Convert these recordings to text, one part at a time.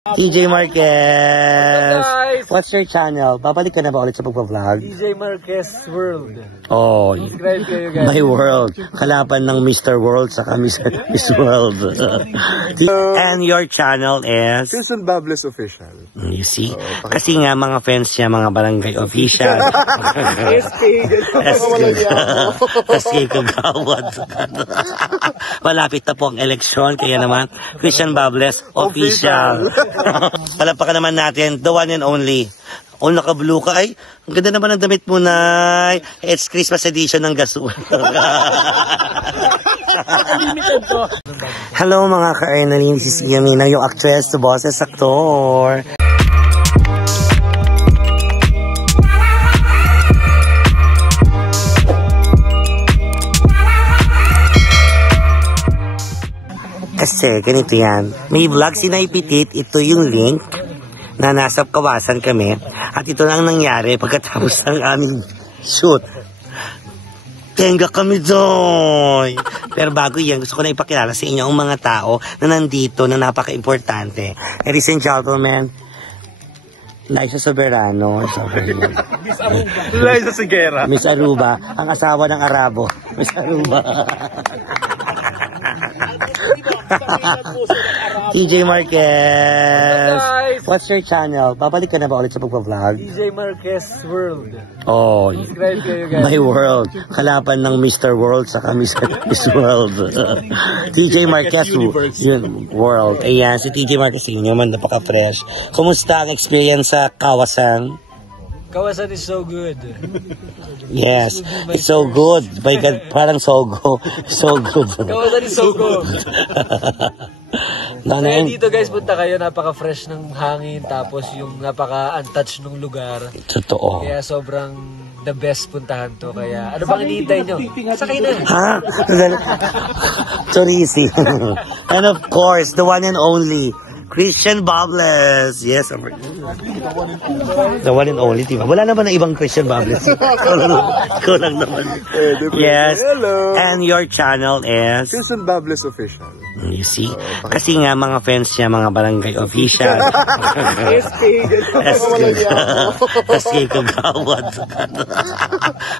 TJ Marquez! What's your channel? Babalik ka na ba ulit sa pagpa-vlog? TJ Marquez World. Oh, subscribe kayo guys. My World. Kalaban ng Mr. World sa Miss World. And your channel is? Christian Bables Official. You see? Kasi nga mga fans niya, mga barangay official. SK Kagawad. Malapit na po ang eleksyon, kaya naman Christian Bables Official. Palapakan naman natin, the one and only. O naka-blue ka, ay, ang ganda naman ang damit mo, Nay. It's Christmas edition ng Gasol. Hello mga ka-Ernaline, this is Yamina, yung actress, the boses, aktor. Kasi ganito yan, may vlog si Nay Petit, ito yung link na nasa Kawasan kami at ito lang nangyari pagkatapos ng aming shoot. Tenga kami doon! Pero bago yan, gusto ko na ipakilala sa inyo ang mga tao na nandito na napaka-importante. Ladies and gentlemen, Liza Soberano. Liza Sigera. Miss Aruba, ang asawa ng Arabo. Miss Aruba. TJ Marquez! What's your channel? Babalik ka na ba ulit sa pagpa-vlog? TJ Marquez World. Oh, subscribe kayo guys. My World. Kalaban ng Mr. World sa Miss World. TJ Marquez World. Ayan, si TJ Marquez naman napaka-fresh. Kumusta ang experience sa Kawasan? Kawasan is so good. Yes, it's so good. My God, parang sogo. So good. Kawasan is so good. Kaya dito guys, punta kayo, napaka-fresh ng hangin, tapos yung napaka-untouched ng lugar. Totoo. Kaya sobrang the best puntahan to. Kaya ano bang hinihintay nyo? Sakay na. Ha? Chorisi. And of course, the one and only Christian Bables. Yes, the one and only, diba? Wala naman na ibang Christian Bables. Ikaw lang naman. Yes. Hello. And your channel is? Christian Bables Official. You see? Kasi nga mga fans niya, mga barangay official. SK Kagawad.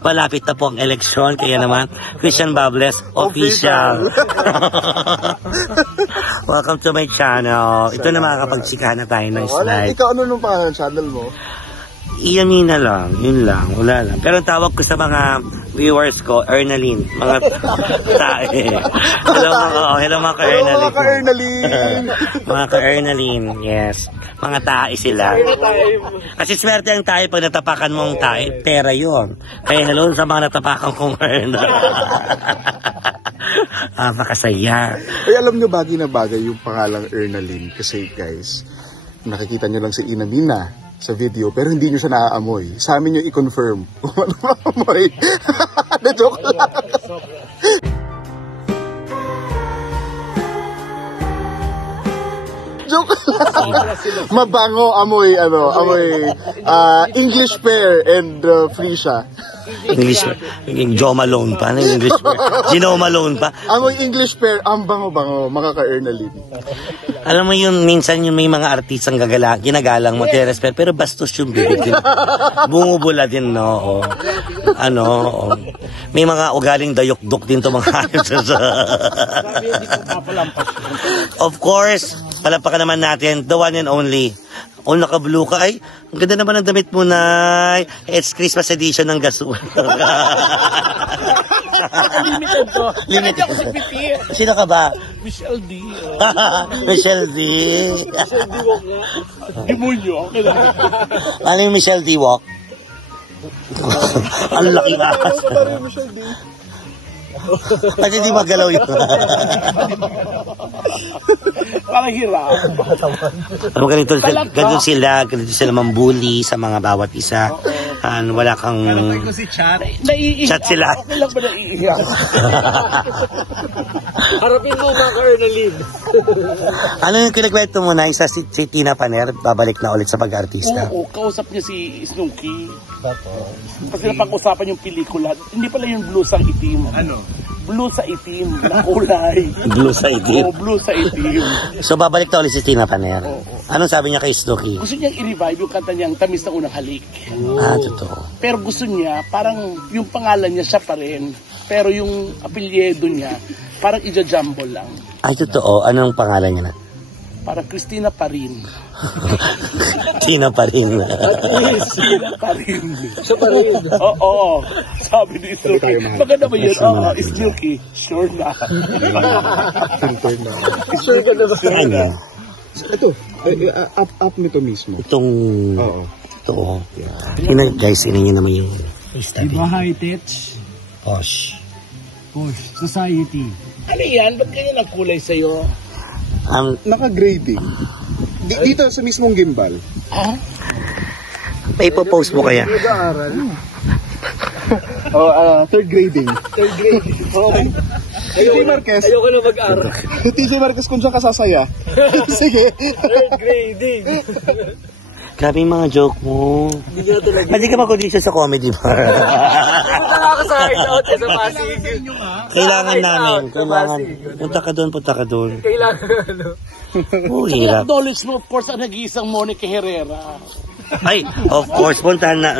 Malapit na po ang eleksyon, kaya naman Christian Bables Official. Welcome to my channel. Ito na makakapagtsikahan na tayo ng slide. Ikaw ano nung pangalan channel mo? Iyamina lang, yun lang, wala lang. Pero tawag ko sa mga viewers ko, Ernaline, mga tae. Hello mga ka-Ernaline. Mga ka-Ernaline, yes. Mga tae sila. Kasi swerte ang tae pag natapakan mong tae, pera yun. Kaya hello sa mga natapakan kong Erna. Makasaya. Ay, alam nyo bagay na bagay yung pangalang Ernaline. Kasi guys, nakikita nyo lang si Inamina sa video, pero hindi nyo siya naaamoy. Sa amin nyo i-confirm kung ano maamoy. Na-joke lang. Joke lang. Mabango amoy, English pear and Freesia. English, Joe Malone pa. English, Gino Malone pa. Amoy English pear, ang bango-bango, mga ka-Ernaline. Alam mo yun, minsan yung may mga artistang ginagalang mo, respect, pero bastos yung bibig din. Bumubula din, no? May mga ugaling dayok-dok din to mga Of course, palapakan naman natin, the one and only. O naka-blue ka, ay, ang ganda naman ang damit mo, Nay. It's Christmas edition ng Gasol. Limited to. Limited. Sino ka ba? Michelle D. Michelle D. Michelle D. Walk nga. Demonyo. Ano yung Michelle D. Walk? Ang laki ba? Michelle D. Kasi di magalaw yun. Parang hirap. Ganito sila mambuli sa mga bawat isa. Wala kang... Chat sila. Okay lang ba naiiyak? Harapin mo mga ka-Ernaline. Ano yung kinakwento mo na isa si Tina Paner, babalik na ulit sa pag-artista? Oo, kausap niya si Snooki. Kasi napag-usapan yung pelikula. Hindi pala yung blue sa itim. Ano? Blue sa itim na kulay. Blue sa itim? Oo, blue sa itim. So babalik na ulit si Tina Paner? Oo. Anong sabi niya kay Snooki? Gusto niyang i-revive yung kanta niyang Tamis ng Unang Halik. Ah, totoo. Pero gusto niya, parang yung pangalan niya siya pa rin. Pero yung apelyido niya, parang i-jumble lang. Ay, totoo. Anong pangalan niya na? Parang Christina pa rin. Tina pa rin. Christina pa rin. Siya pa rin. Oo. Sabi ni Snooki. Maganda ba yun? Oo, Snooki. Sure na. Sure ka na ba? Ano? Ito, up nito mismo. Itong... Oo. Ito. Guys, ini niyo naman yung study. Diba heritage? Posh. Push. Society. Ano yan? Ba't ganyan ang kulay sa'yo? Naka-grading. Dito sa mismong gimbal. May ipopost mo kaya? Third grading. Third grade. TJ Marquez. Ayoko na mag-aral. TJ Marquez kung saan kasasaya. Sige. Third grading. Grabe yung mga joke mo. Hindi niya talaga. Ba't di ka mag-audition sa comedy bar? Punta ako sa Art Out sa Pasig. Kailangan namin. Sa Kailangan. Pasig. Punta ka doon. Kailangan ano. Oh, hirap. Knowledge mo, of course, ang nag-iisang Monica Herrera. Ay, of course, puntahan na.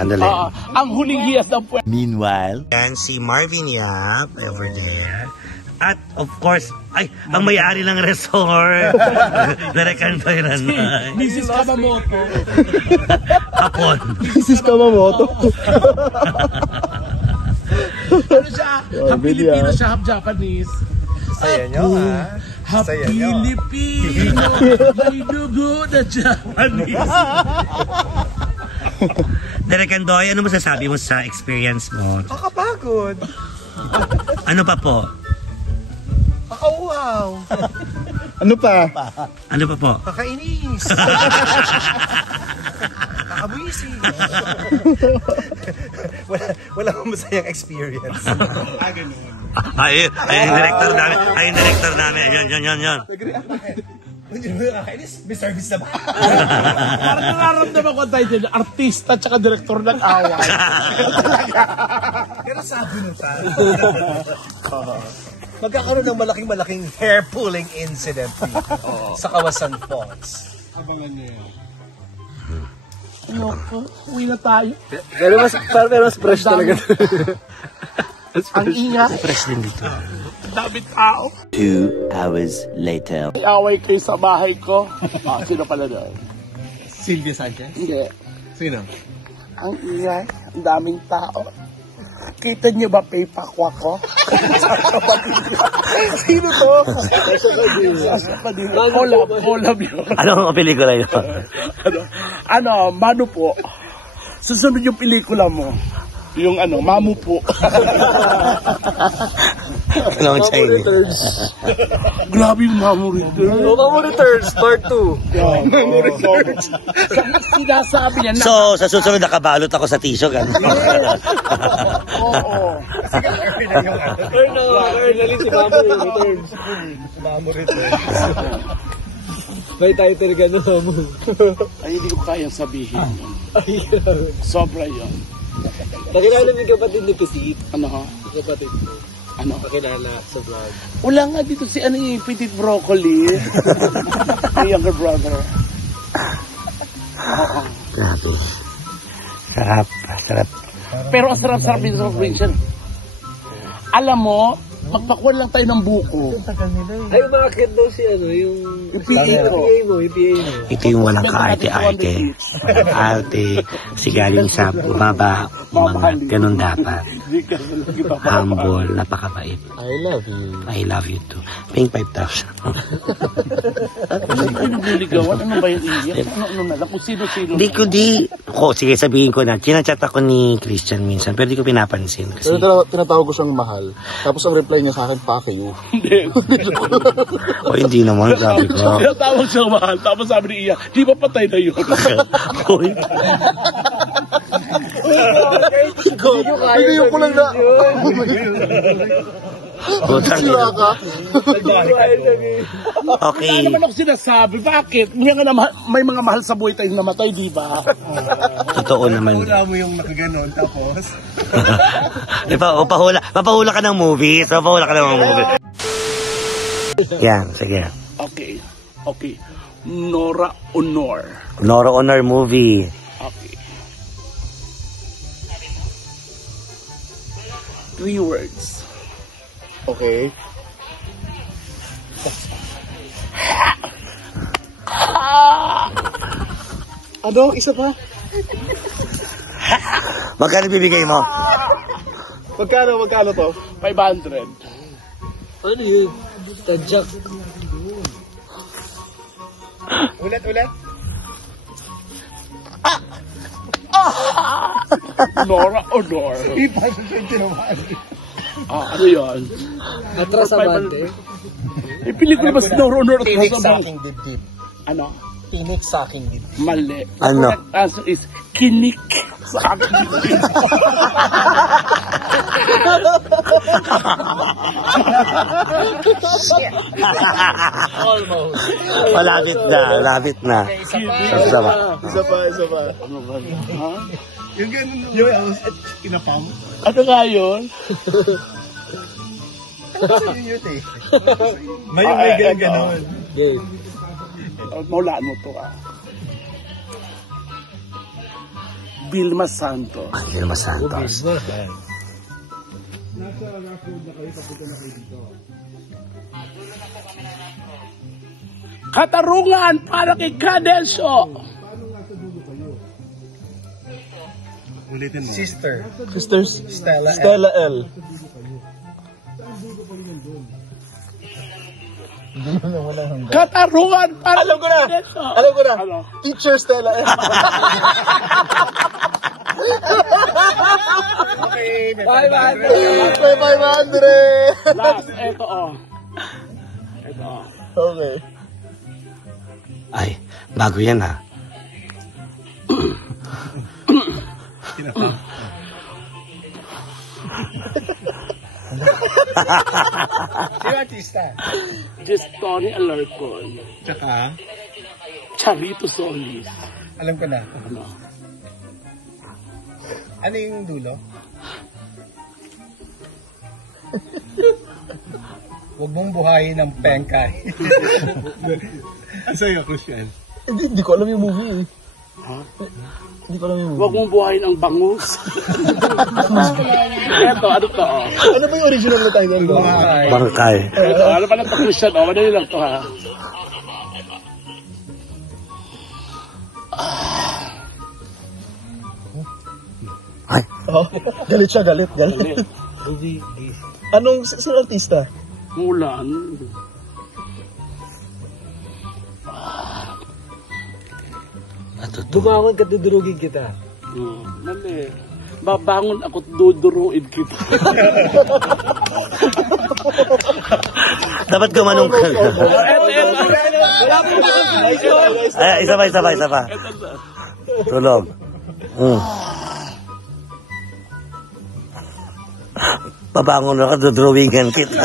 Andali. Ang huling hiyas ng puwet. Meanwhile, yan si Marvin Yap over there. At of course, ay, ang may-ari ng resort. Narakantoy na naman. Mrs. Kamamoto. Hapon. Mrs. Kamamoto. Ano siya? Half Filipino siya, half Japanese. Saya nyo, ha? Half Filipino, may dugo na Japanese. Narakantoy, ano masasabi mo sa experience mo? Kakapagod. Ano pa po? Kakauhaw. Ano pa? Ano pa po? Kakainis. Kakabwisi. wala akong masayang experience. Ay, yung director namin. Ay, yung director namin. Yan. May service na ba? Parang nararamdaman ko tayo dyan, artista at direktor ng away. Pero sabi nung tayo. Magkakaroon ng malaking hair pulling incident dito sa Kawasan Falls. Abangan niyo yan. Ayoko, uwi na tayo. Pero mas fresh talaga. Ang ingay. Fresh din dito. Dami tao. 2 hours later. May away kayo sa bahay ko. Sino pala doon? Sylvia Sanchez? Hindi. Sino? Ang ingay, ang daming tao. Kita niyo ba paypakwa ko? Sino to? Collab yun. Ano ang pelikula yun? Manu po. Susunod yung pelikula mo. Yung Mamu po. Ano ang Chinese? Grabe yung Mamu Returns. Mamu Returns, part 2. Mamu Returns. Sinasabi niya na. So, sa susunod nakabalot ako sa tissue. Oo. Galing si Mamu Returns. Mamu Returns. May title ka na, Mamu. Ay, hindi ko kayang sabihin. Sobra yun. Nakilala mo yung kapatid ni Pisit? Ano ha? Kapatid mo. Nakilala sa vlog. Wala nga dito si Petit Broccoli. My younger brother. Grabe. Sarap. Pero ang sarap-sarap dito sa probinsya. Alam mo, magpakuan lang tayo ng buko. Ay, umakit daw si yung PA ko. Yung PA mo. Ito yung walang kaarte-arte. Arte, kasi galing sa baba, mga ganun dapat. Humble, napakabait. I love you. I love you too. Paying 5,000. Ano pinag-ligawan? Ano ba yung iyak? Ano na lang? Kung sino-sino. Sige, sabihin ko na. Chinachat ako ni Christian minsan, pero di ko pinapansin. Kasi, Tinatawag ko siyang mahal. Tapos ang reply niya sa akin, fuck you. hindi naman, sabi ko. Tawag siya mahal. Tapos sabi ni Iya, di ba patay na yun? Uy. Hindi ko lang na. Sila ka. Okay. Ano naman ako sinasabi? Bakit? May mga mahal sa buhay tayong namatay, di ba? Totoo naman. Wala mo yung nakaganon, tapos... Papahula ka ng movies. Yan, sige. Okay. Nora Honor. Nora Honor movie. Okay. 3 words. Okay. Ano? Isa pa? Magkano bibigay mo? Magkano to? 500. Ano yun? Tadyak. Ulit. Nora Honor. Ano yun? Atras abante. Eh, pelikula ba si Nora Honor? Tinik sa aking dibdib. Ano? Tinik sa aking dibdib. Mali. Ano? The correct answer is kinik sa akin. Almost. Malapit na. Isa pa. Ano ba? Ha? Yung ganun, yung inapam. Ano nga yun? May ganun. Yes. Maulaan mo to Vilma Santos. Vilma Santos. Katarungan para kay Cadensyo. Ulitin mo. Sister. Sisters. Stella L. Stella L. Katarungan para Alam ko na. Cadensyo. Alam ko na. Ano? Teacher Stella L. Okay, may 500. 500. Last, eto Ito Okay. Ay, bago yan ha. Sino artista? Just Tony Alarcon. Tsaka, Charito Solis. alam ko na. Ano? Ano yung dulo? Huwag mong buhayin ng pengkay. Sa'yo, Christian. Hindi ko alam yung movie eh. Ha? Hindi ko alam yung movie. Huwag mong buhayin ang bangus. Eto, ano to? Ano ba yung original na title mo? Bangkay. Eto, ano pa lang to, Christian? Madali lang to, ha? Ay, Oh, galit siya, galit. Movie. Anong, sino artista? Mulan. Bumangon ka, dudurugin kita. Mali. Babangon ako't duduruin kita. dapat gumanong ka. Wala po ba? Ay, isa pa. Tulog. Pabangon na ka, dudrawingan kita.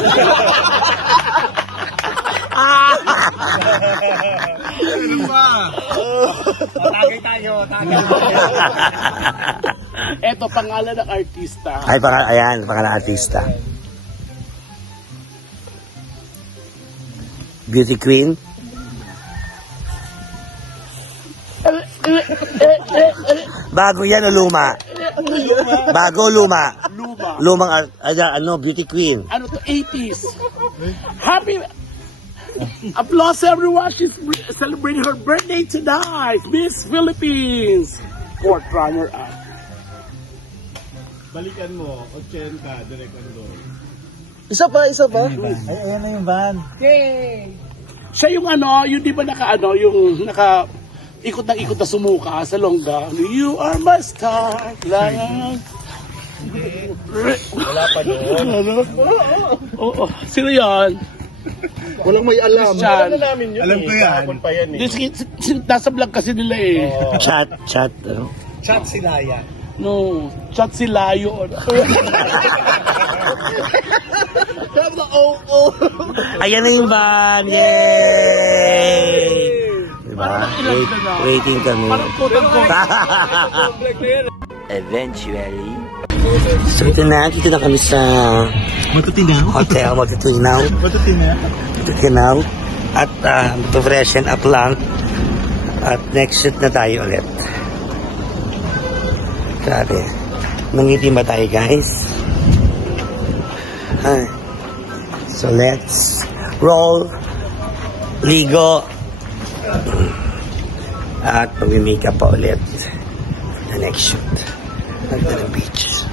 Tagay tayo. Eto, pangalan ng artista. Ay, ayan, pangalan artista. Beauty queen. Bago yan o luma? Bago luma? Lumang, beauty queen. Ano to, 80s. Happy... Applause everyone, she's celebrating her birthday tonight. Miss Philippines. 4th runner-up. Balikan mo, 80, direct ando. Isa pa. Ay, ayan na yung van. Siya yung yung di ba yung ikot na sumuka sa longga. You are my star. Wala pa doon. Oo. Sino yan? Walang may alam. Christian. Namin yun. Alam ko yan. Pa yan Nasa vlog kasi nila eh. Chat. Chat si Laya. No, chat si Layo. Ayan na yung van. Yay! Diba? Waiting kami. Eventually. So ito na kami sa Matutinaw. hotel, Matutinaw. At to freshen up lang. At next shoot na tayo ulit. Grabe. Mangitim ba tayo, guys? So let's roll, ligo, at mag-makeup pa ulit for the next shoot. Ganda ng beach.